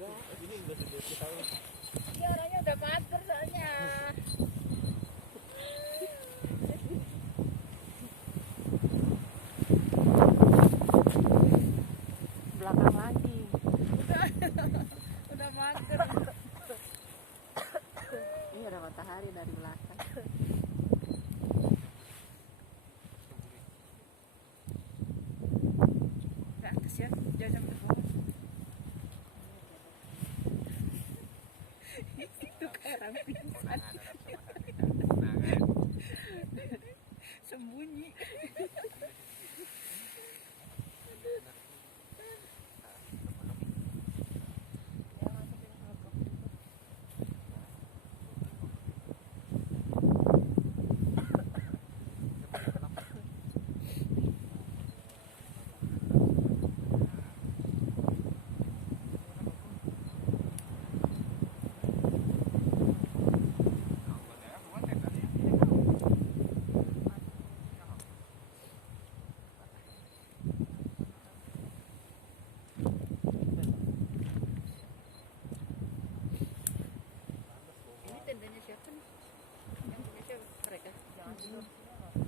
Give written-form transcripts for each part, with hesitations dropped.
Ini udah sedikit tahu. Dia orangnya udah mager soalnya. Belakang lagi. Udah mager. Ini ada matahari dari belakang. Ke atas ya, jangan sampai ke bawah. Itu kayak orang pingsan. Sembunyi. Ini tendanya siapa nih? Yang punya siapa? Mereka? Jangan tidur.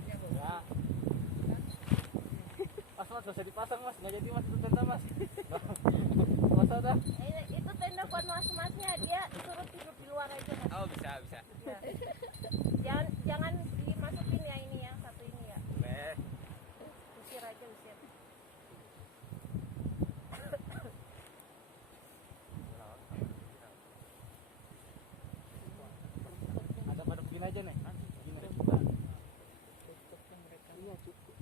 Ya, Bu. Ya. Mas usah dipasang mas, nggak jadi mas itu tenda mas. Mas udah. Itu tenda buat mas-masnya, dia suruh tidur di luar aja. Oh bisa bisa. Ya. Jangan dimasukin ya ini ya, satu ini ya. Boleh. Usir aja, usir. Ada begini aja nih. Begini. Iya cukup.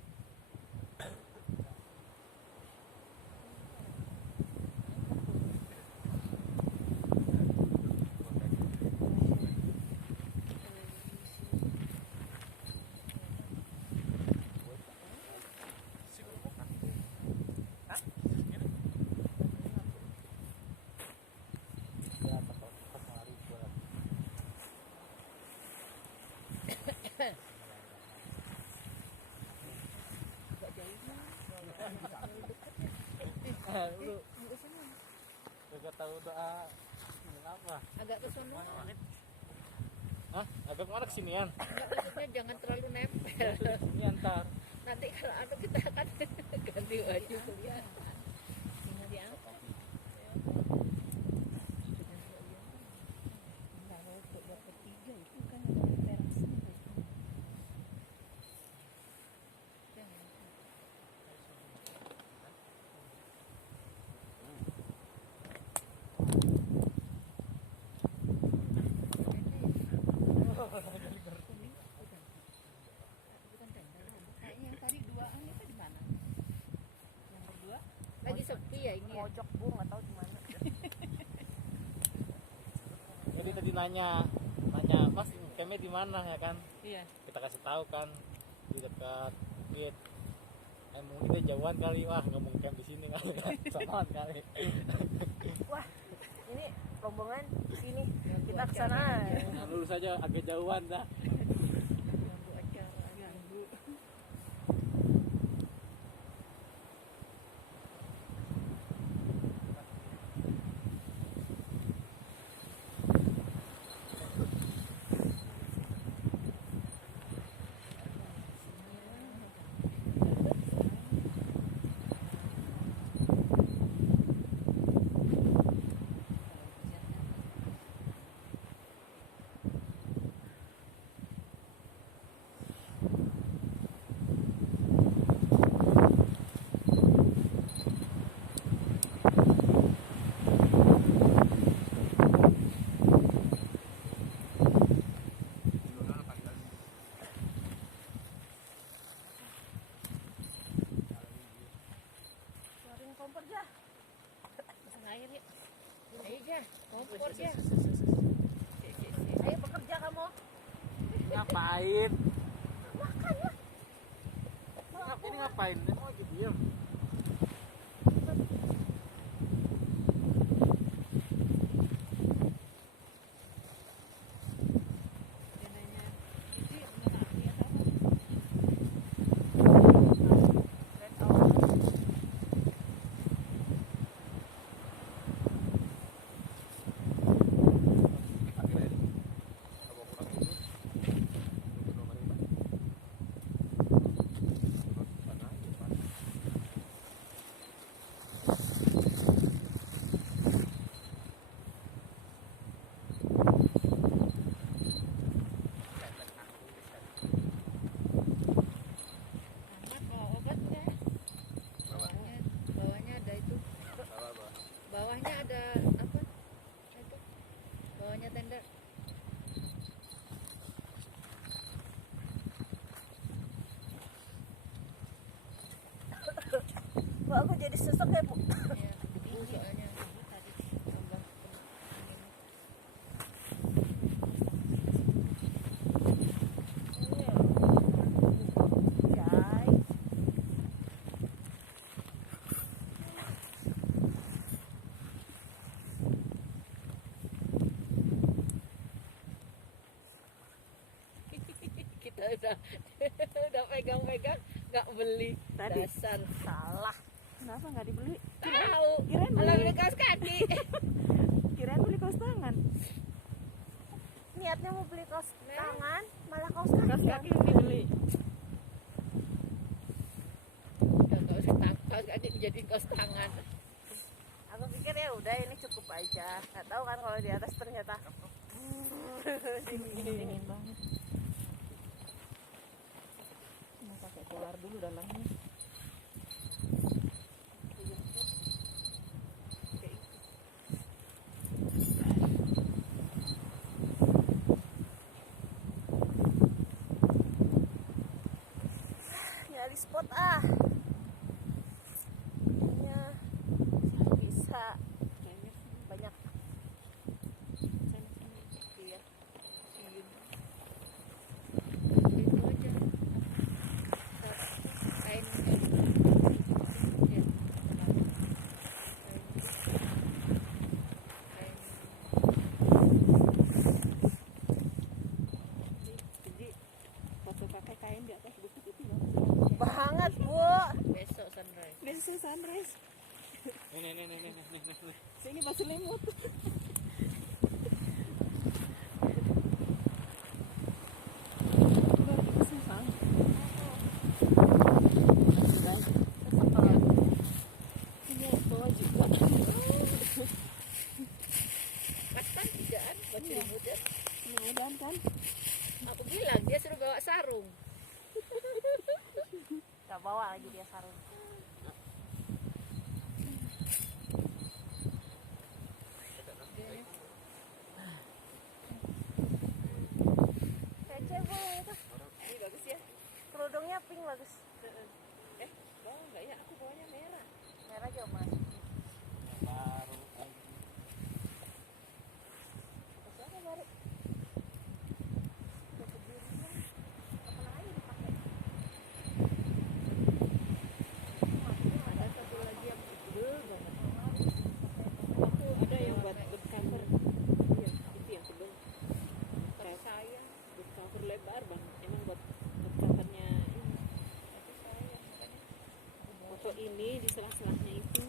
Lu gak tahu doa apa? Agak ke sono. Hah? Agak mana kesinian? Enggak, maksudnya jangan terlalu nempel. Ini antar. Nanti kalau anu kita akan ganti baju kuliah. Tinggal diangkat. Kalau untuk bertiga itu kan ada terasnya. Jangan. Bukan tenda. Kayaknya yang tadi duaan itu di mana? Yang berdua lagi sepi ya ini ya. Pojok Bu, nggak tahu di mana. Jadi tadi nanya mas campnya di mana ya kan? Iya. Kita kasih tahu kan di dekat bukit. Mungkin dia jauhan kali, wah nggak mau camp di sini kali kan, samaan kali. Wah, ini rombongan sini. Kita ke sana. Nah, lurus aja agak jauhan dah. Ganggu acara, ganggu. Keluarin kompor ya. Pasang air ya. Ayo ya, kompor ya. Ayo bekerja kamu. Ngapain? Makan lah. Ini ngapain? Ini mau lagi diem. Dananya itu mana ya tahu. ininya ada apa? Itu bawahnya tenda. Kok aku jadi sesek ya, Bu? Ya, dingin soalnya tadi tambah angin. Jai. Kita udah pegang-pegang nggak beli. Tadi Dasar salah. Kenapa nggak dibeli? tahu. Kirain Kalau beli. beli kaos kaki. Kirain beli kaos tangan. Niatnya mau beli kaos Nah. tangan, malah kaos kaki. Kaos kaki yang dibeli. Udah kaos kaki jadi kaos tangan. Aku pikir ya udah ini cukup aja. Nggak tahu kan kalau di atas ternyata Dingin banget. Mau pakai solar dulu dalamnya. nyari spot kayaknya bisa Kayaknya banyak. iya. Itu aja. Kainnya. Ya. Jadi foto pakai kain di atas bukit itu Banget, Bu. Besok sunrise. biasa sunrise. Nih. Sini masih limut. Ini bawa juga. Pas kan tigaan buat seributan. Mudah-mudahan kan. Aku bilang dia suruh bawa sarung. Gak bawa lagi dia sarung. Kece, Bu, itu. Ini bagus ya. Kerudungnya pink bagus. Bawa enggak ya? Aku bawanya merah. Merah juga Mas. Baru Soalnya baru. Tutup dirinya. Kemana aja dipakai? Ada satu lagi yang tebel banget. Aku ada yang buat cover. Iya, itu yang tebel. Tapi saya. Buat cover lebar bang. Emang buat covernya ini. Tapi saya makanya Foto ini di sela-selahnya itu.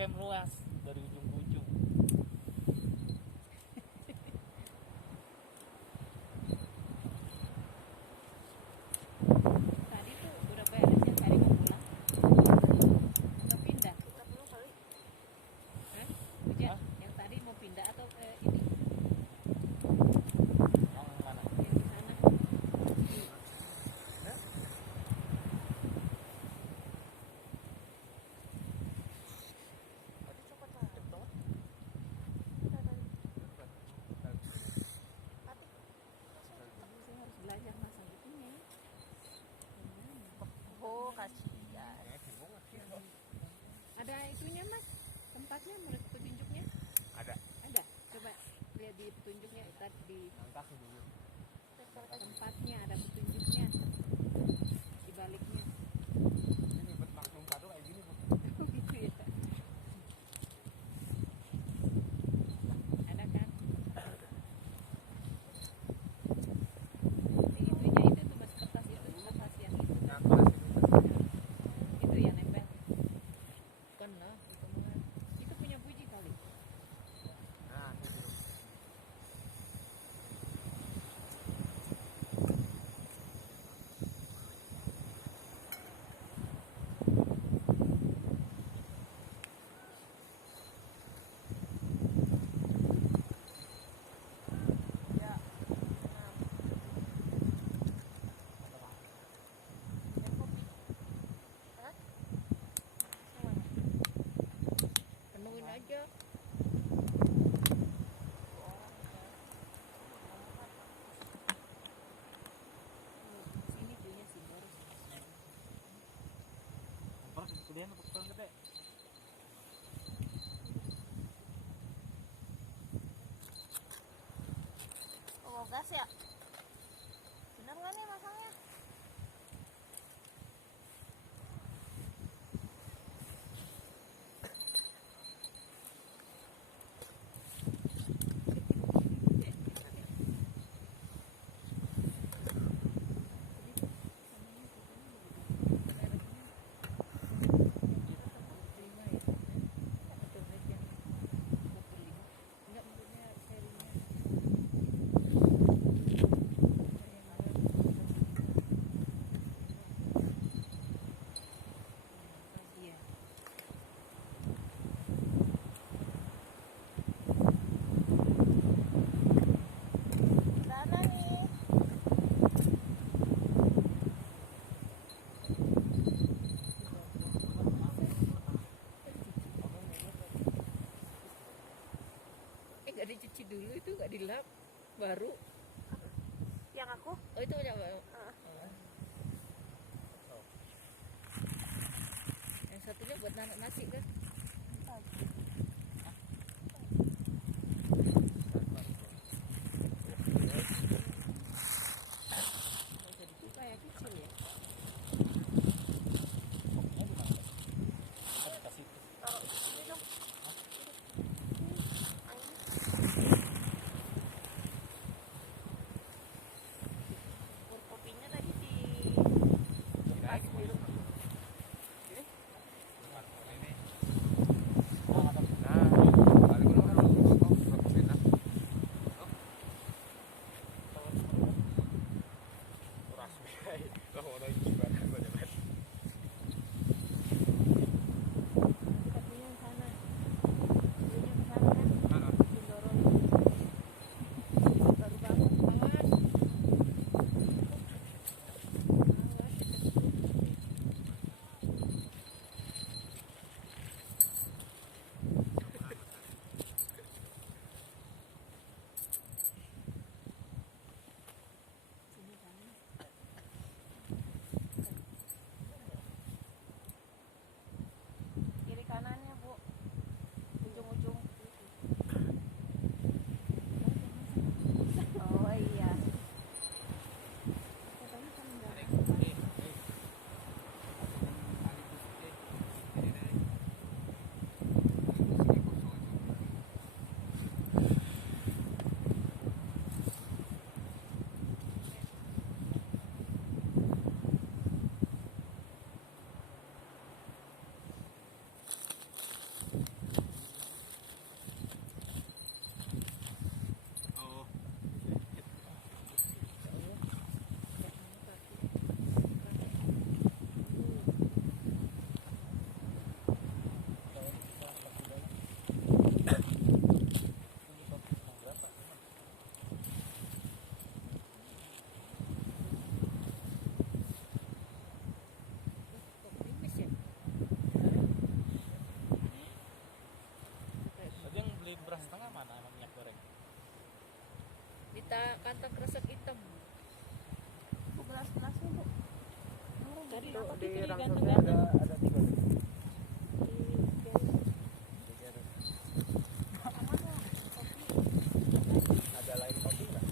camp luas dari ujung ke ujung. Tadi tuh udah beres ya, tadi mau pulang. Atau pindah? Kita belum kali. Hah? Hujan? Hah? Yang tadi mau pindah atau ke ini? Yang mana? Yang di sana? Tadi coba tarik tuh. Tadi. Saya harus belajar masak itunya. Oh, kasihan. Ada itunya mas, tempatnya menurut petunjuknya? Ada. Ada. Coba lihat di petunjuknya tadi di Angkat dulu. tempatnya ada petunjuknya di baliknya. Ini betak satu kayak gini Bu. Gitu ya. Ada kan? Di itunya itu tuh mas kertas yang itu kan? Nyampas ini. Itu yang nempel. Bukan lah, itu mah. Itu punya Puji kali. Nah, itu. Ya. Yang kopi. Hah? Penuhin aja. Sini punya si Boris. Terus kemudian ukuran gede. Oh, gas ya? Bener nggak nih masangnya? Terima ya. Atau naik yang 25. Enggak maksudnya serinya. Iya. Sana nih. Gak dicuci dulu itu gak dilap baru. Yang aku? Oh itu udah. Yang satunya buat nanak nasi kan? Nggak usah dibuka ya, kecil ya. Kopinya gimana? Kita kasih Taruh di sini dong. Kur kopinya tadi di kira pas gimana? biru. Ini. Ini. kantong kresek hitam. Gelas-gelasnya bu. Dari Tuh, apa di pikir rangsangnya ganteng-ganteng. ada 3 nih. Ada lain kopi nggak?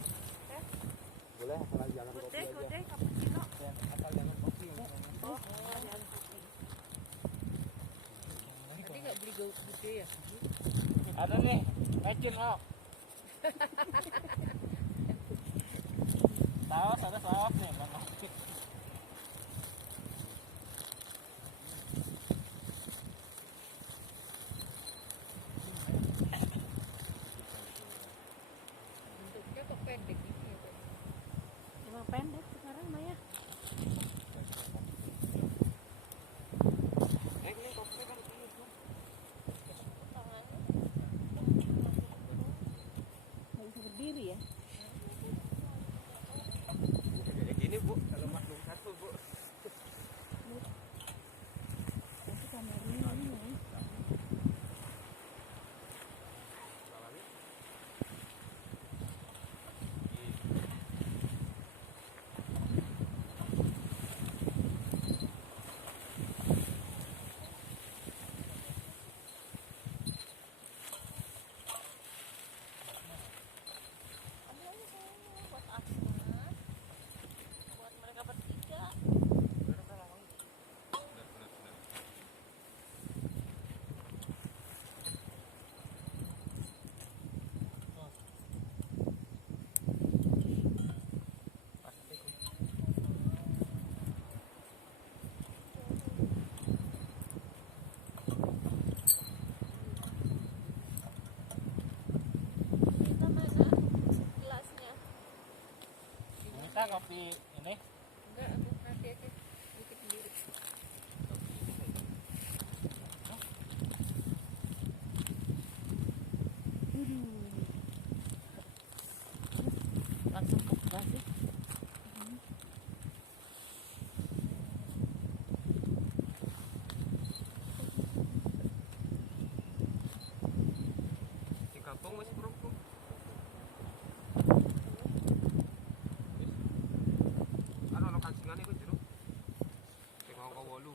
Boleh asal jangan kopi Kude, aja. kude, cappuccino. Ya, asal jangan kopi. Oh, jangan kopi. Tadi nggak beli gede ya? Ada nih, mecin oh. Saus ada saus nih, mana? Bentuknya kok pendek gitu ya Pak? Emang pendek sekarang Maya. Ini kopi kan ini. Nggak bisa berdiri ya. Kayak gini bu, kalau maklum satu bu. Tapi kameranya ini ya. Buat Asma, buat mereka bertiga. Kita mana gelasnya? Minta kopi ini. Enggak, aku nanti aja bikin sendiri. Langsung ke gelas sih. Di kampung masih kerupuk. Kan ono kancingane iku jero. Sing angka 8.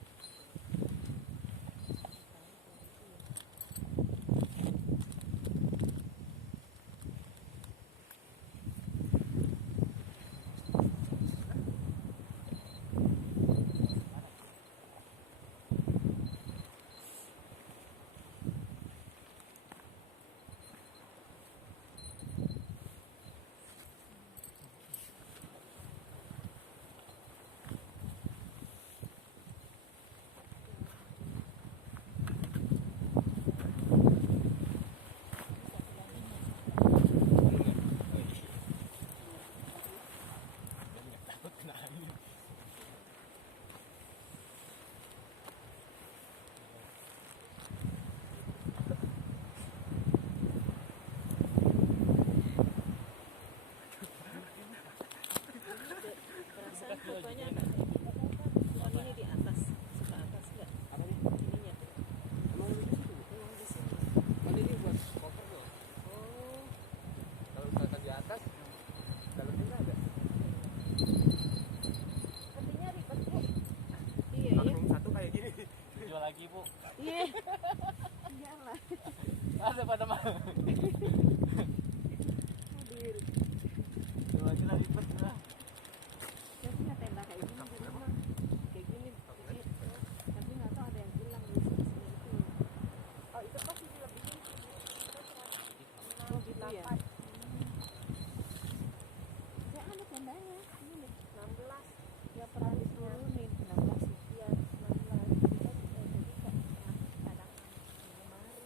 Perasaan fotonya bukan ini di atas, suka atas enggak? Apa nih? Ininya. Emang di situ? Emang di sini. Kan ini buat koper tuh. Oh, Kalau misalkan di atas, dalamnya nggak ada. sepertinya ribet Bu. Iya ya. Langsung satu kayak gini. Jual lagi bu. Iya. Iyalah. Ada pada mah. Hadir. Jual lagi lah ribet lah. Saya punya tenda kayak gini di rumah. Kayak gini. Tapi nggak tahu ada yang hilang di sini itu. Oh, itu pasti dilebihin. Oh gitu ya. 8, Ya ada tendanya. Ini nih. 16. Nggak pernah diturunin 16 ya. Iya, 16. Jadi kadang di lemari.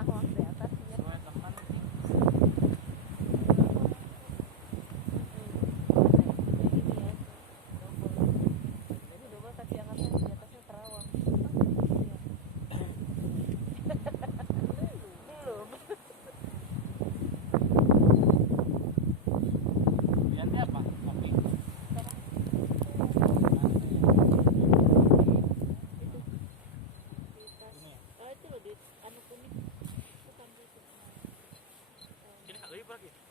lawak di atasnya. Semua teman anjing. Jadi double kaki angkatnya di atasnya terawang. Belum. Lihatnya apa? Samping. Ini. Oh itu loh di anu kuning bukan di itu. Sini kak, lagi pergi.